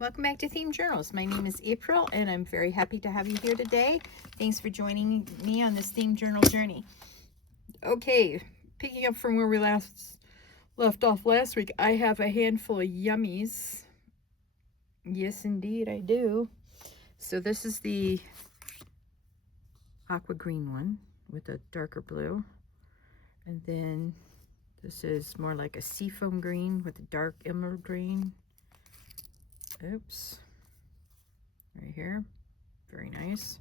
Welcome back to Themed Journals. My name is April, and I'm very happy to have you here today. Thanks for joining me on this Themed Journal journey. Okay, picking up from where we left off last week, I have a handful of yummies. Yes, indeed, I do. So this is the aqua green one with a darker blue. And then this is more like a seafoam green with a dark emerald green. Oops. Right here. Very nice.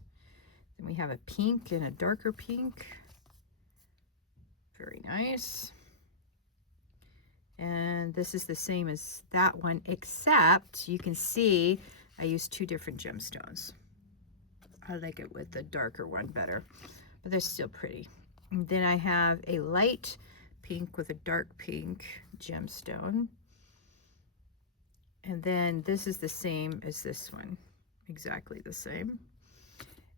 Then we have a pink and a darker pink. Very nice. And this is the same as that one, except you can see I used two different gemstones. I like it with the darker one better, but they're still pretty. And then I have a light pink with a dark pink gemstone. And then this is the same as this one, exactly the same.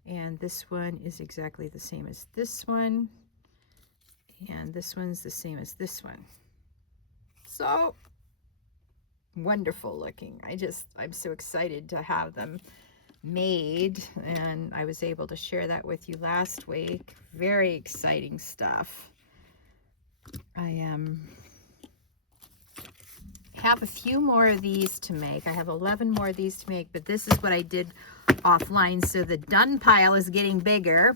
And this one is exactly the same as this one. And this one's the same as this one. So wonderful looking. I'm so excited to have them made, and I was able to share that with you last week. Very exciting stuff. I have a few more of these to make. I have 11 more of these to make, but this is what I did offline, so the done pile is getting bigger.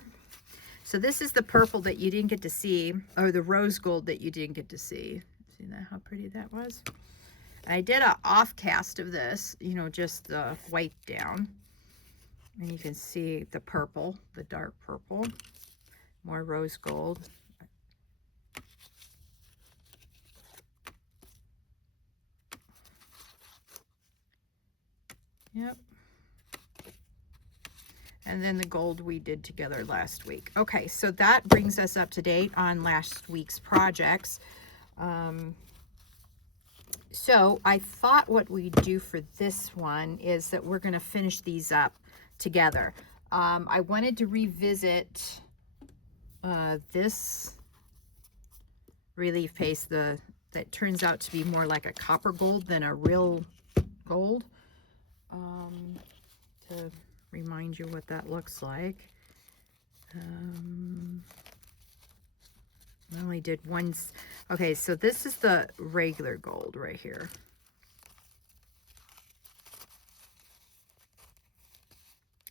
So this is the purple that you didn't get to see, or the rose gold that you didn't get to see. See that, how pretty that was? I did an off cast of this, you know, just the white down. And you can see the purple, the dark purple, more rose gold. Yep. And then the gold we did together last week. Okay, so that brings us up to date on last week's projects. So I thought what we'd do for this one is that we're going to finish these up together. I wanted to revisit this relief paste that turns out to be more like a copper gold than a real gold. To remind you what that looks like. I only did one. Okay, so this is the regular gold right here.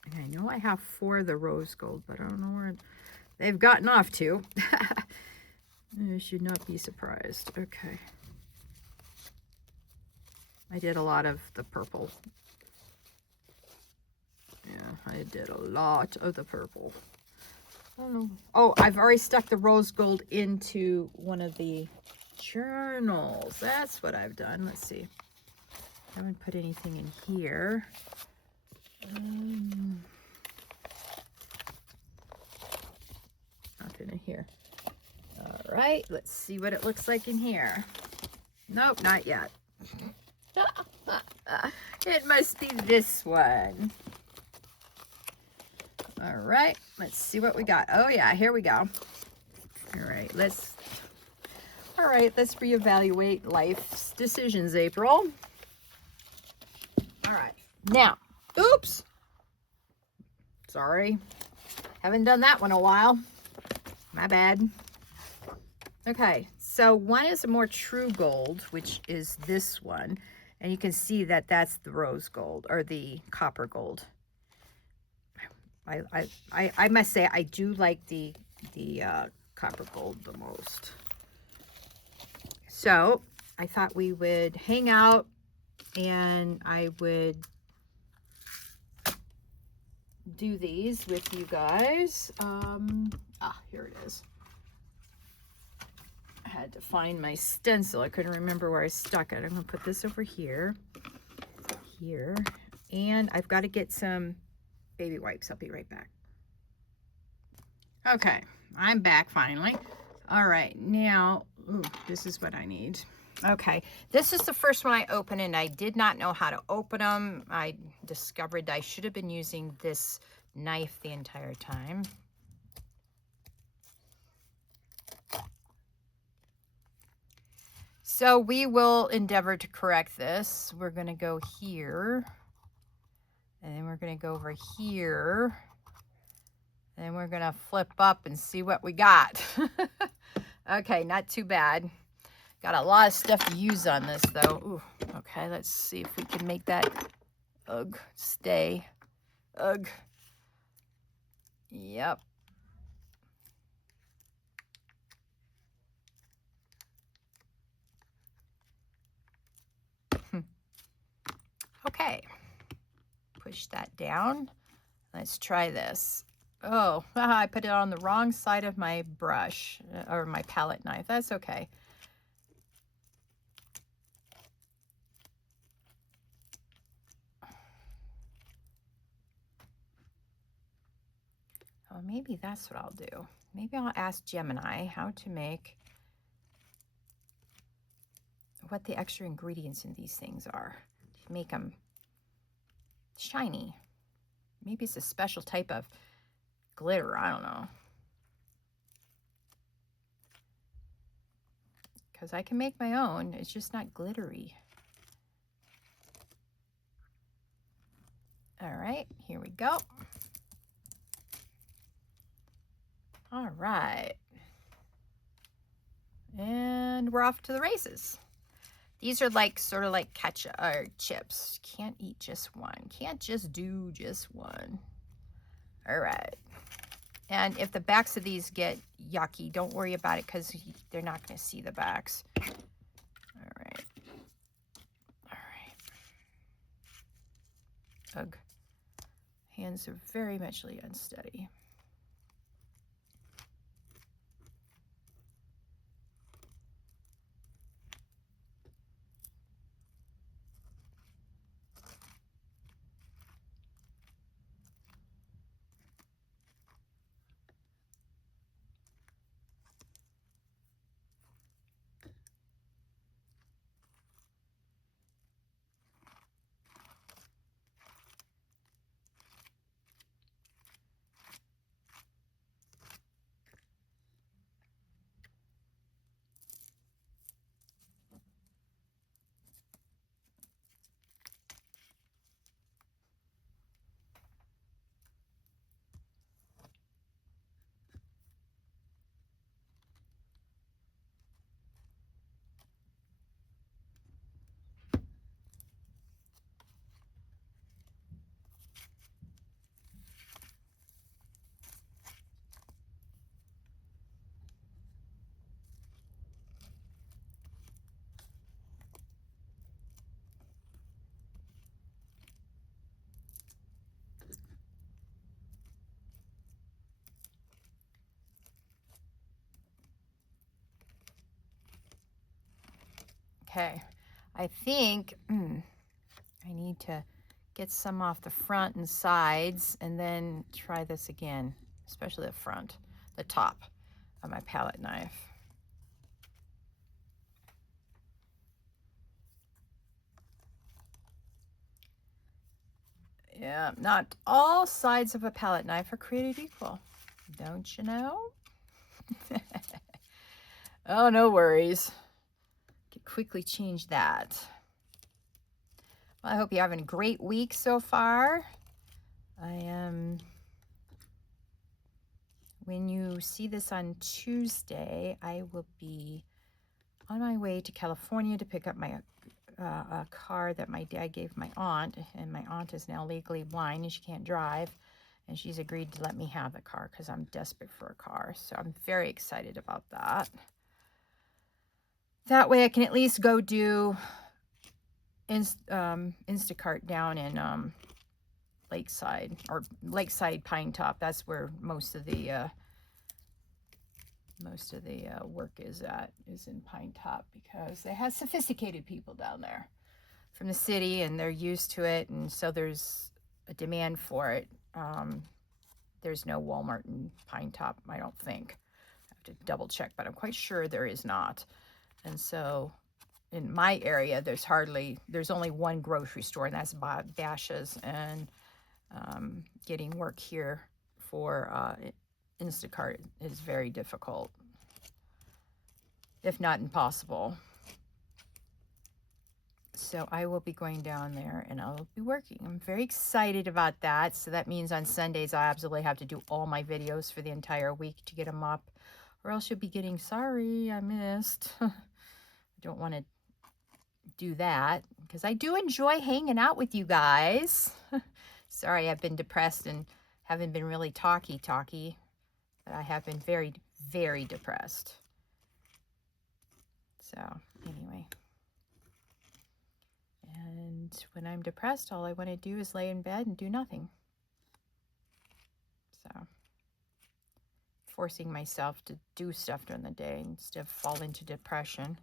And I know I have 4 of the rose gold, but I don't know where they've gotten off to. I should not be surprised. Okay. I did a lot of the purple. Yeah, I did a lot of the purple. Oh, I've already stuck the rose gold into one of the journals. That's what I've done. Let's see. I haven't put anything in here. Nothing in here. All right, let's see what it looks like in here. Nope, not yet. It must be this one. All right, let's see what we got. Oh yeah, here we go. All right, let's reevaluate life's decisions, April. All right, now, oops. Sorry, haven't done that one in a while. My bad. Okay, so one is a more true gold, which is this one. And you can see that that's the rose gold, or the copper gold. I must say I do like the copper gold the most. So I thought we would hang out, and I would do these with you guys. Here it is. I had to find my stencil. I couldn't remember where I stuck it. I'm gonna put this over here, and I've got to get some baby wipes. I'll be right back. Okay, I'm back finally. All right, now, this is what I need. Okay, this is the first one I opened, and I did not know how to open them. I discovered I should have been using this knife the entire time. So we will endeavor to correct this. We're going to go here And then we're going to go over here. And we're going to flip up and see what we got. Okay, not too bad. Got a lot of stuff to use on this, though. Ooh, okay, let's see if we can make that stay. Yep. Okay. Push that down. Let's try this. Oh, I put it on the wrong side of my brush or my palette knife. That's okay. Oh, maybe that's what I'll do. Maybe I'll ask Gemini how to make, what the extra ingredients in these things are to make them shiny. Maybe it's a special type of glitter. I don't know. Because I can make my own. It's just not glittery. All right, here we go. All right. And we're off to the races. These are like sort of like ketchup or chips. Can't eat just one. Can't just do just one. All right. And if the backs of these get yucky, don't worry about it because they're not going to see the backs. All right. All right. Ugh. Hands are very much unsteady. Okay, I think I need to get some off the front and sides and then try this again, especially the front, the top of my palette knife. Yeah, not all sides of a palette knife are created equal, don't you know? Oh, no worries. Can quickly change that. Well, I hope you're having a great week so far. When you see this on Tuesday, I will be on my way to California to pick up my a car that my dad gave my aunt, and my aunt is now legally blind and she can't drive, and she's agreed to let me have the car because I'm desperate for a car. So I'm very excited about that. That way I can at least go do Instacart down in Lakeside Pine Top. That's where most of the work is in Pine Top, because they have sophisticated people down there from the city and they're used to it, and so there's a demand for it. There's no Walmart in Pine Top, I don't think. I have to double check, but I'm quite sure there is not. And so in my area, there's only one grocery store, and that's Bashas', and getting work here for Instacart is very difficult, if not impossible. So I will be going down there and I'll be working. I'm very excited about that. So that means on Sundays, I absolutely have to do all my videos for the entire week to get them up, or else you'll be getting, sorry, I missed. I don't want to do that because I do enjoy hanging out with you guys. Sorry, I've been depressed and haven't been really talky, but I have been very, very depressed. So anyway. And when I'm depressed, all I want to do is lay in bed and do nothing. So, forcing myself to do stuff during the day instead of fall into depression.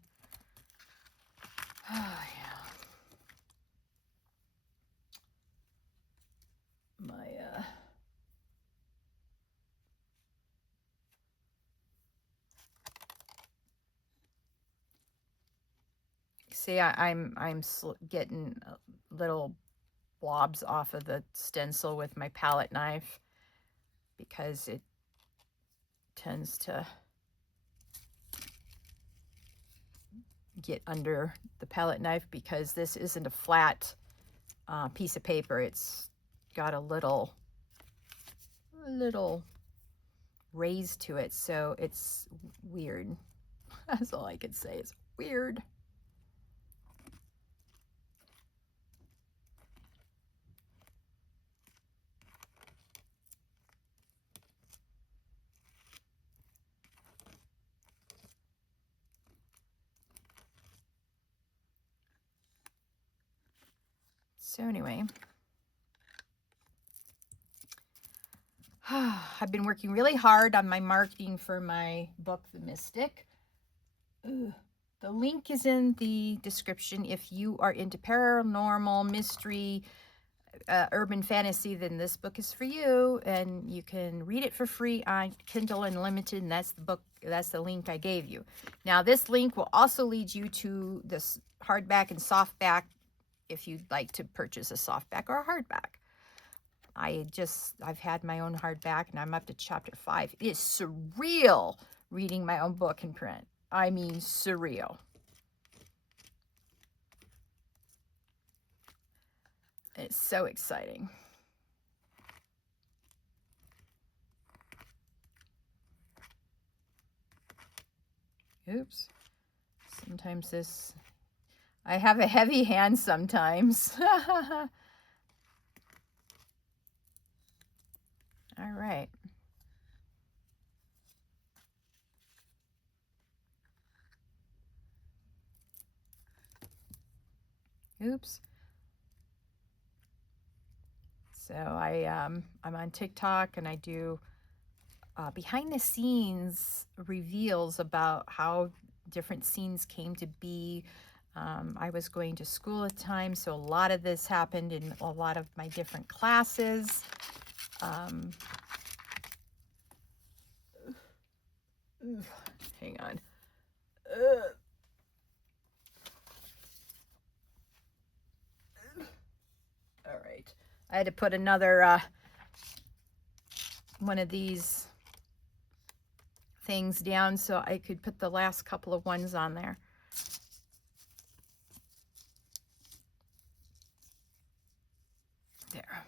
Oh, yeah. See, I'm getting little blobs off of the stencil with my palette knife because it tends to get under the palette knife because this isn't a flat piece of paper. It's got a little raise to it, so it's weird. That's all I can say. It's weird. So anyway, I've been working really hard on my marketing for my book, The Mystic. The link is in the description. If you are into paranormal, mystery, urban fantasy, then this book is for you, and you can read it for free on Kindle Unlimited, and that's the book, that's the link I gave you. Now, this link will also lead you to this hardback and softback if you'd like to purchase a softback or a hardback. I've had my own hardback and I'm up to chapter 5. It is surreal reading my own book in print. I mean, surreal. It's so exciting. Oops. Sometimes I have a heavy hand sometimes. All right. Oops. So I'm on TikTok and I do behind the scenes reveals about how different scenes came to be. I was going to school at the time, so a lot of this happened in a lot of my different classes. Hang on. All right. I had to put another one of these things down so I could put the last couple of ones on there. There.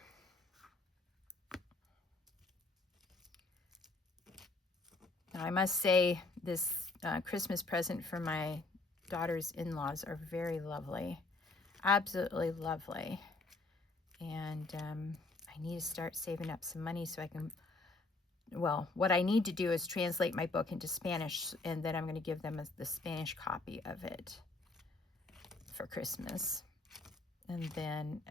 Now I must say this Christmas present for my daughter's in-laws are very lovely. Absolutely lovely. And I need to start saving up some money so I can, well, what I need to do is translate my book into Spanish, and then I'm going to give them the Spanish copy of it for Christmas. And then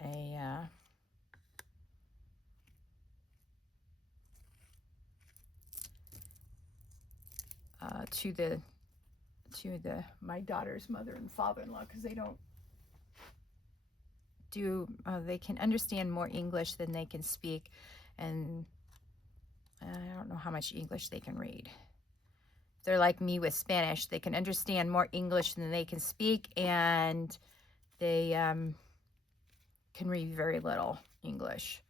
to my daughter's mother and father-in-law, because they don't do, they can understand more English than they can speak, and I don't know how much English they can read. They're like me with Spanish. They can understand more English than they can speak, and they can read very little English,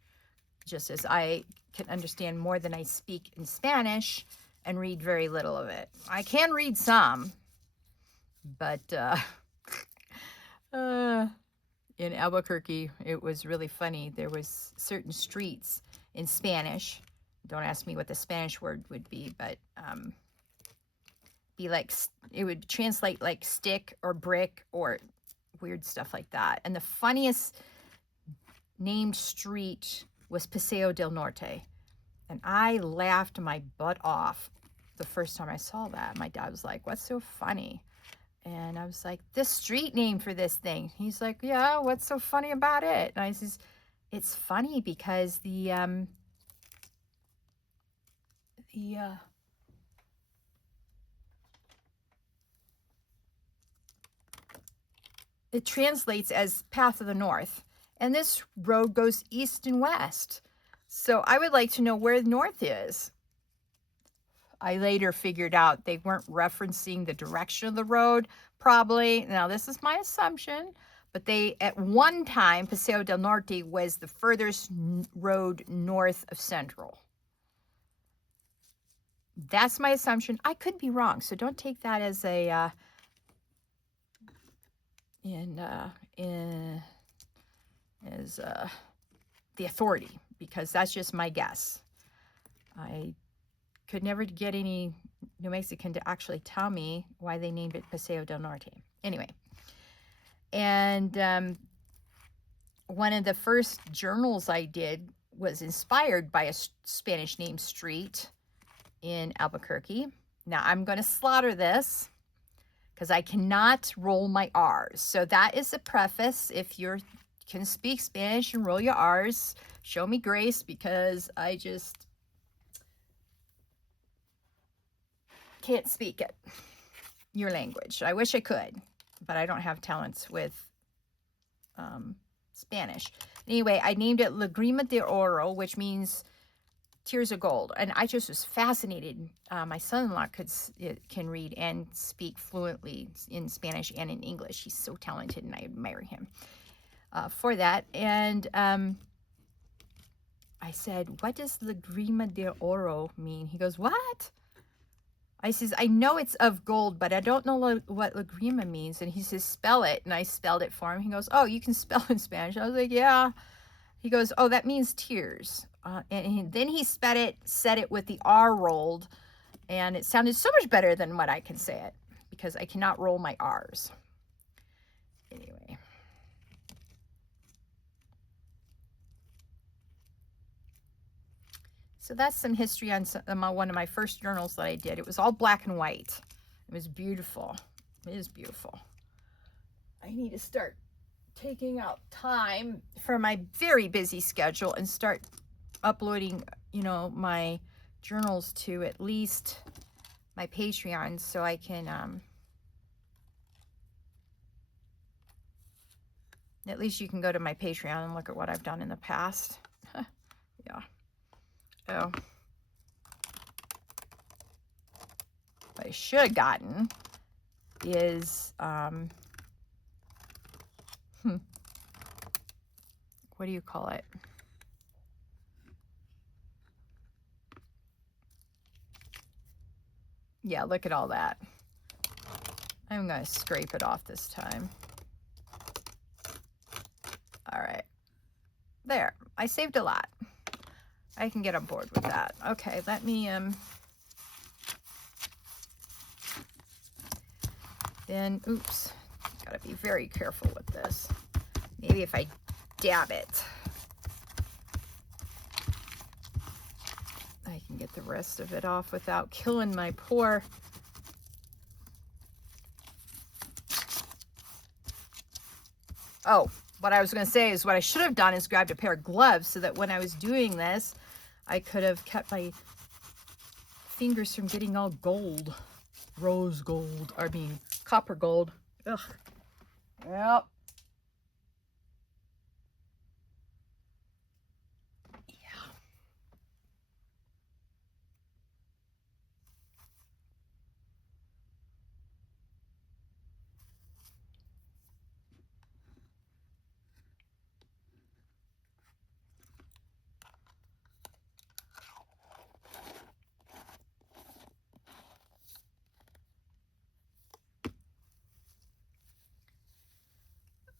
just as I can understand more than I speak in Spanish and read very little of it. I can read some, but In Albuquerque, it was really funny. There was certain streets in Spanish. Don't ask me what the Spanish word would be, but be like, it would translate like stick or brick or weird stuff like that. And the funniest named street was Paseo del Norte. And I laughed my butt off the first time I saw that. My dad was like, "What's so funny?" And I was like, "This street name for this thing." He's like, "Yeah, what's so funny about it?" And I says, "It's funny because it translates as Path of the North. And this road goes east and west. So I would like to know where the north is." I later figured out they weren't referencing the direction of the road, probably. Now, this is my assumption, but they, at one time, Paseo del Norte was the furthest road north of Central. That's my assumption. I could be wrong, so don't take that as a the authority, because that's just my guess. I could never get any New Mexican to actually tell me why they named it Paseo del Norte. Anyway, and one of the first journals I did was inspired by a Spanish named street in Albuquerque. Now, I'm going to slaughter this because I cannot roll my R's. So that is the preface. If you can speak Spanish and roll your R's, show me grace, because I just can't speak it, your language. I wish I could, but I don't have talents with Spanish. Anyway, I named it Lagrima de Oro, which means tears of gold. And I just was fascinated. My son-in-law can read and speak fluently in Spanish and in English. He's so talented, and I admire him for that. And I said, "What does Lagrima de Oro mean?" He goes, "What?" I says, "I know it's of gold, but I don't know what Lagrima means." And he says, "Spell it." And I spelled it for him. He goes, "Oh, you can spell in Spanish." I was like, "Yeah." He goes, "Oh, that means tears." Then he said it with the R rolled, and it sounded so much better than what I can say it, because I cannot roll my R's. Anyway. So that's some history on one of my first journals that I did. It was all black and white. It was beautiful. It is beautiful. I need to start taking out time from my very busy schedule and start uploading, my journals to at least my Patreon, so I can at least you can go to my Patreon and look at what I've done in the past. Yeah. Oh. What I should have gotten is what do you call it? Yeah, look at all that. I'm going to scrape it off this time. All right. There. I saved a lot. I can get on board with that. Okay, let me then, oops, gotta be very careful with this. Maybe if I dab it, I can get the rest of it off without killing my poor what I was going to say is what I should have done is grabbed a pair of gloves so that when I was doing this, I could have kept my fingers from getting all gold. Rose gold. I mean, copper gold. Ugh. Yep.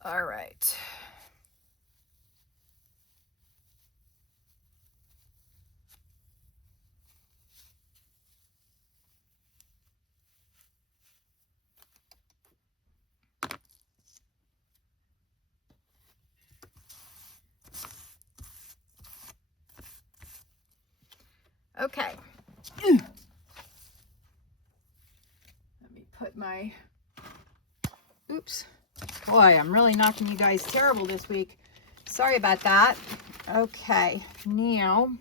All right. Okay. Let me put my, oops. Boy, I'm really knocking you guys terrible this week. Sorry about that. Okay, now,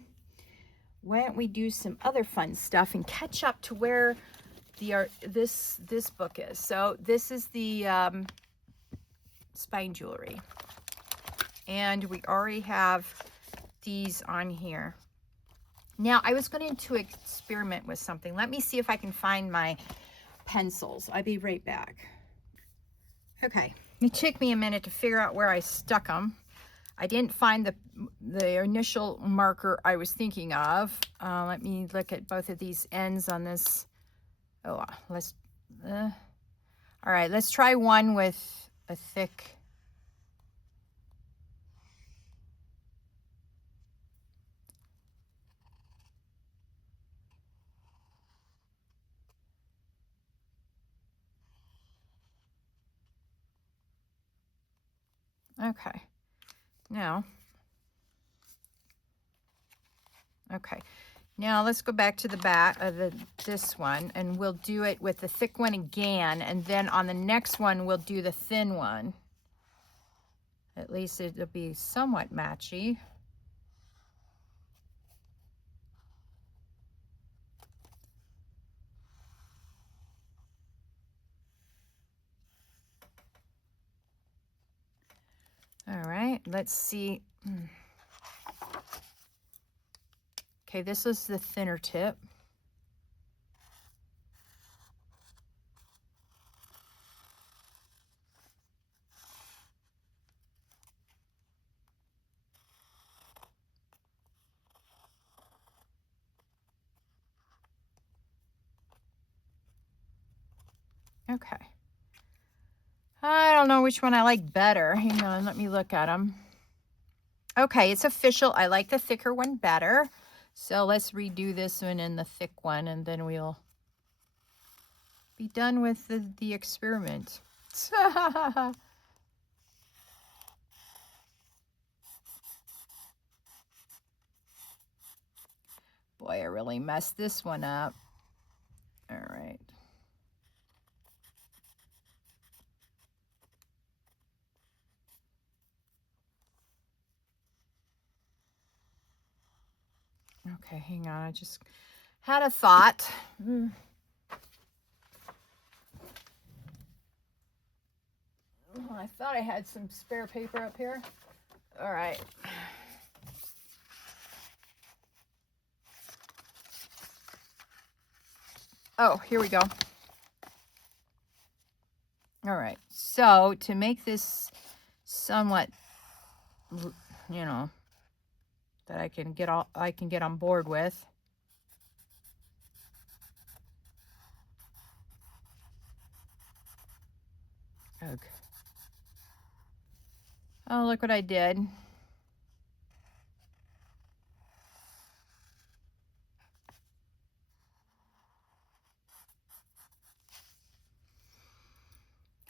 why don't we do some other fun stuff and catch up to where the art, this book is. So this is the spine jewelry. And we already have these on here. Now, I was going to experiment with something. Let me see if I can find my pencils. I'll be right back. Okay, it took me a minute to figure out where I stuck them. I didn't find the initial marker I was thinking of. Let me look at both of these ends on this. Oh, all right, let's try one with a thick. Okay, now, okay. Now let's go back to the back of this one, and we'll do it with the thick one again, and then on the next one we'll do the thin one. At least it'll be somewhat matchy. All right, let's see. Okay, this is the thinner tip. Okay. I don't know which one I like better. Hang on, let me look at them. Okay, it's official. I like the thicker one better. So let's redo this one and the thick one, and then we'll be done with the experiment. Boy, I really messed this one up. All right. Okay, hang on. I just had a thought. Oh, I thought I had some spare paper up here. All right. Oh, here we go. All right. So to make this somewhat, you know, that I can get on board with. Okay. Oh, look what I did.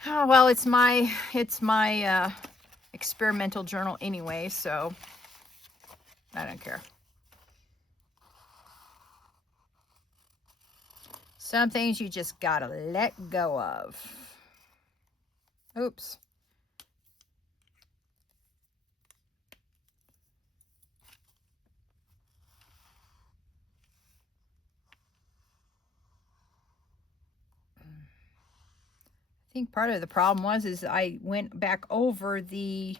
Oh, well, it's my experimental journal anyway, so I don't care. Some things you just gotta let go of. Oops. I think part of the problem is I went back over the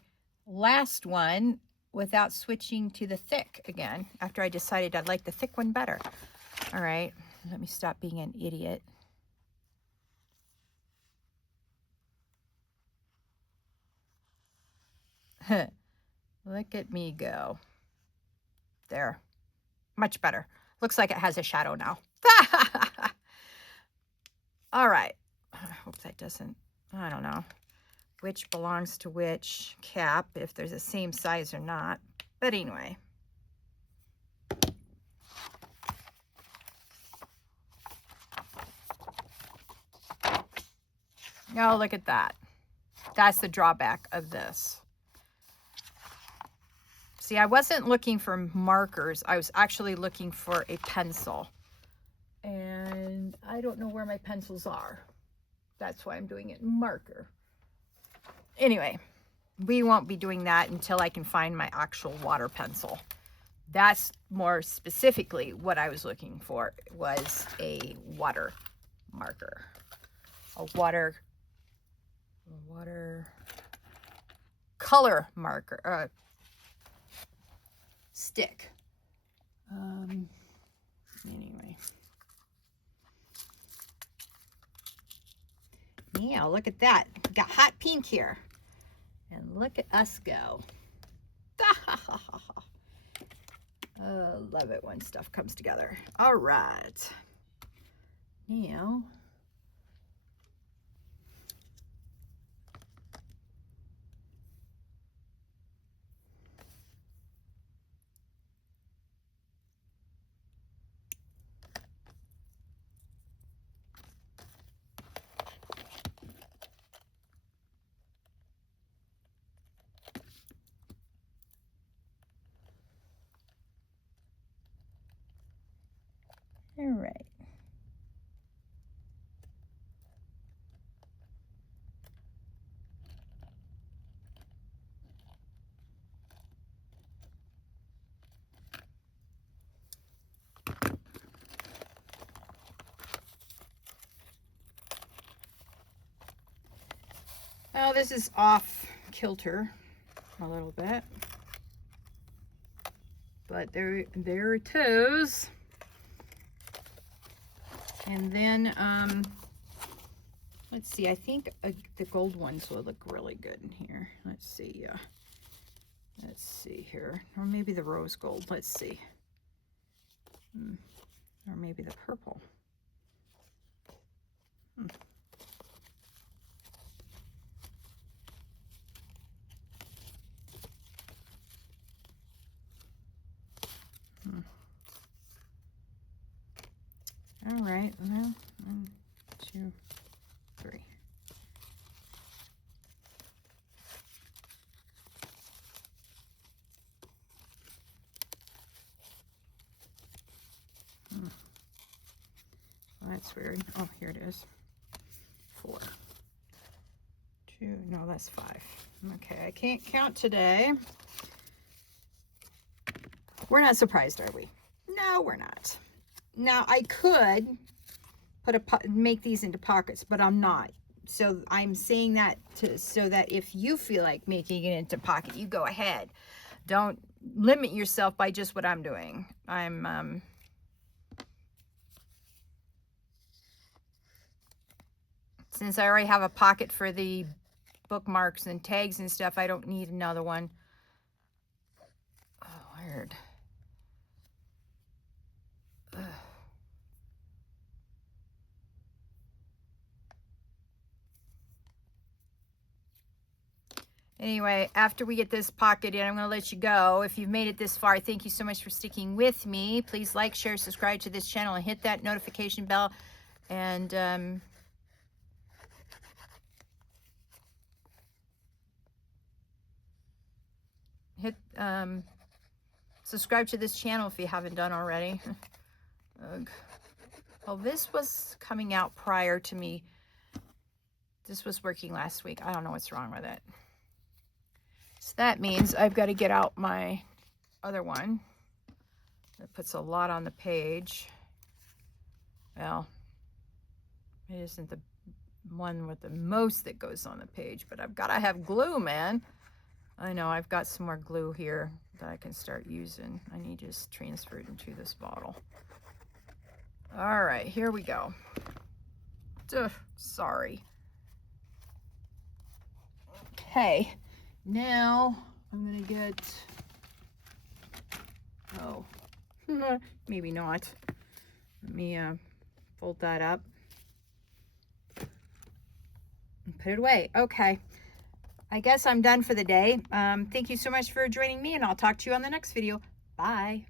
last one without switching to the thick again after I decided I'd like the thick one better. All right, let me stop being an idiot. Look at me go. There. Much better. Looks like it has a shadow now. All right. I hope that doesn't, I don't know. which belongs to which cap, if there's the same size or not. But anyway. Oh, look at that. That's the drawback of this. See, I wasn't looking for markers. I was actually looking for a pencil. And I don't know where my pencils are. That's why I'm doing it in marker. Anyway, we won't be doing that until I can find my actual water pencil. That's more specifically what I was looking for, was a water marker. A water color marker, stick. Anyway. Yeah, look at that. Got hot pink here. And look at us go. Oh, love it when stuff comes together. All right. Now, all right. Oh, this is off kilter a little bit, but there it is. And then, let's see, I think the gold ones will look really good in here. Let's see, let's see here, or maybe the rose gold, let's see. Or maybe the purple. All right, well, 1, 2, 3. Well, that's weird. Oh, here it is. 4, 2, no, that's 5. Okay, I can't count today. We're not surprised, are we? No, we're not. Now, I could make these into pockets, but I'm not. So I'm saying that so that if you feel like making it into pocket, you go ahead. Don't limit yourself by just what I'm doing. Since I already have a pocket for the bookmarks and tags and stuff, I don't need another one. Oh, weird. Ugh. Anyway, after we get this pocket in, I'm going to let you go. If you've made it this far, thank you so much for sticking with me. Please like, share, subscribe to this channel, and hit that notification bell. And hit subscribe to this channel if you haven't done already. Ugh. Well, this was coming out prior to me. This was working last week. I don't know what's wrong with it. So that means I've got to get out my other one. That puts a lot on the page. Well, it isn't the one with the most that goes on the page, but I've got to have glue, man. I know, I've got some more glue here that I can start using. I need to just transfer it into this bottle. All right, here we go. Sorry. Okay, now I'm gonna get, oh, maybe not. Let me fold that up and put it away. Okay, I guess I'm done for the day. Thank you so much for joining me, and I'll talk to you on the next video. Bye.